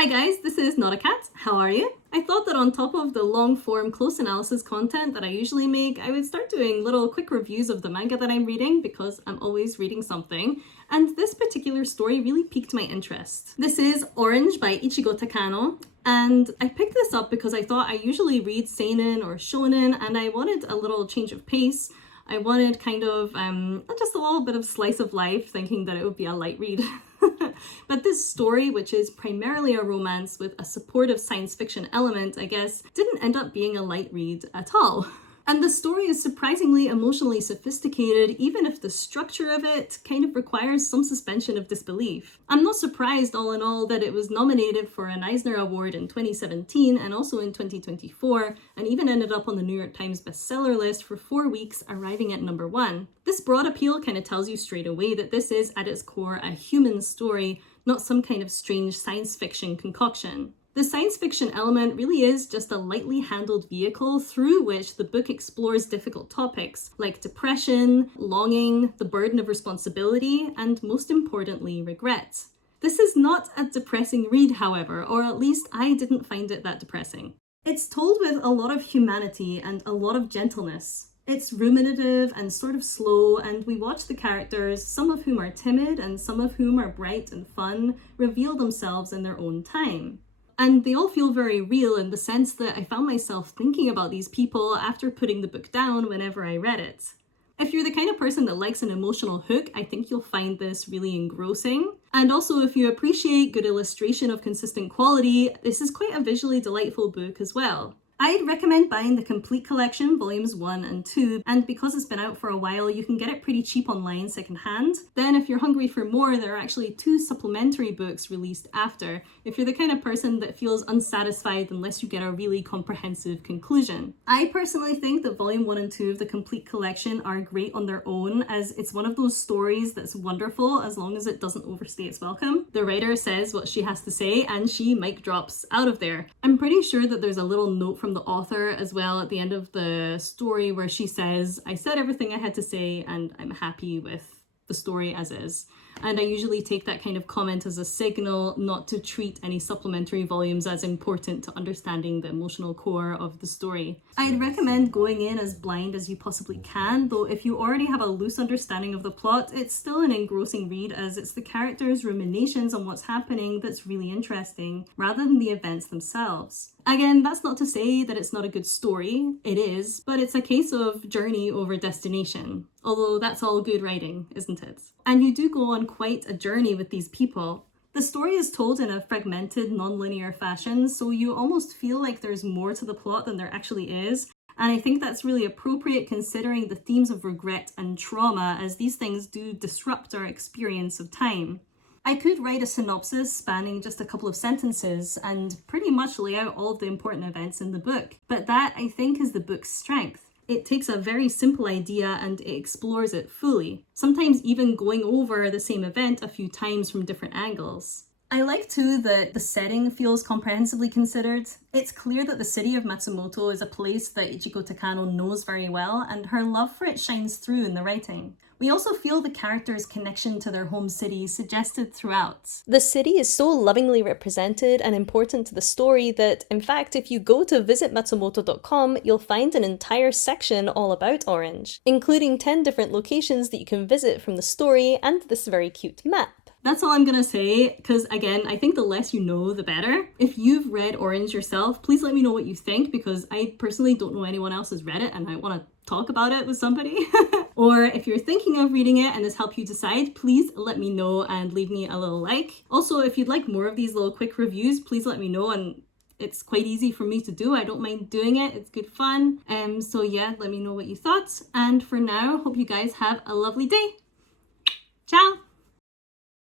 Hi guys, this is Not a Cat. How are you? I thought that on top of the long-form close analysis content that I usually make, I would start doing little quick reviews of the manga that I'm reading because I'm always reading something, and this particular story really piqued my interest. This is Orange by Ichigo Takano, and I picked this up because I thought I usually read seinen or shonen and I wanted a little change of pace. I wanted kind of just a little bit of slice of life, thinking that it would be a light read. But this story, which is primarily a romance with a supportive science fiction element, I guess, didn't end up being a light read at all. And the story is surprisingly emotionally sophisticated, even if the structure of it kind of requires some suspension of disbelief. I'm not surprised, all in all, that it was nominated for an Eisner Award in 2017 and also in 2024, and even ended up on the New York Times bestseller list for 4 weeks, arriving at number 1. This broad appeal kind of tells you straight away that this is, at its core, a human story, not some kind of strange science fiction concoction. The science fiction element really is just a lightly handled vehicle through which the book explores difficult topics like depression, longing, the burden of responsibility, and most importantly, regret. This is not a depressing read, however, or at least I didn't find it that depressing. It's told with a lot of humanity and a lot of gentleness. It's ruminative and sort of slow, and we watch the characters, some of whom are timid and some of whom are bright and fun, reveal themselves in their own time. And they all feel very real in the sense that I found myself thinking about these people after putting the book down whenever I read it. If you're the kind of person that likes an emotional hook, I think you'll find this really engrossing. And also, if you appreciate good illustration of consistent quality, this is quite a visually delightful book as well. I'd recommend buying the complete collection, volumes 1 and 2, and because it's been out for a while, you can get it pretty cheap online secondhand. Then if you're hungry for more, there are actually 2 supplementary books released after, if you're the kind of person that feels unsatisfied unless you get a really comprehensive conclusion. I personally think that volume 1 and 2 of the complete collection are great on their own, as it's one of those stories that's wonderful as long as it doesn't overstay its welcome. The writer says what she has to say, and she mic drops out of there. I'm pretty sure that there's a little note from the author as well at the end of the story where she says, "I said everything I had to say and I'm happy with the story as is." And I usually take that kind of comment as a signal not to treat any supplementary volumes as important to understanding the emotional core of the story. I'd recommend going in as blind as you possibly can, though if you already have a loose understanding of the plot, it's still an engrossing read as it's the characters' ruminations on what's happening that's really interesting, rather than the events themselves. Again, that's not to say that it's not a good story, it is, but it's a case of journey over destination. Although that's all good writing, isn't it? And you do go on quite a journey with these people. The story is told in a fragmented, non-linear fashion, so you almost feel like there's more to the plot than there actually is. And I think that's really appropriate considering the themes of regret and trauma, as these things do disrupt our experience of time. I could write a synopsis spanning just a couple of sentences and pretty much lay out all of the important events in the book, but that, I think, is the book's strength. It takes a very simple idea and it explores it fully, sometimes even going over the same event a few times from different angles. I like too that the setting feels comprehensively considered. It's clear that the city of Matsumoto is a place that Ichigo Takano knows very well, and her love for it shines through in the writing. We also feel the characters' connection to their home city suggested throughout. The city is so lovingly represented and important to the story that, in fact, if you go to visitmatsumoto.com, you'll find an entire section all about Orange, including 10 different locations that you can visit from the story and this very cute map. That's all I'm gonna say, because again, I think the less you know, the better. If you've read Orange yourself, please let me know what you think, because I personally don't know anyone else has read it and I want to talk about it with somebody. Or if you're thinking of reading it and this helped you decide, please let me know and leave me a little like. Also, if you'd like more of these little quick reviews, please let me know, and it's quite easy for me to do. I don't mind doing it. It's good fun. So yeah, let me know what you thought. And for now, hope you guys have a lovely day. Ciao!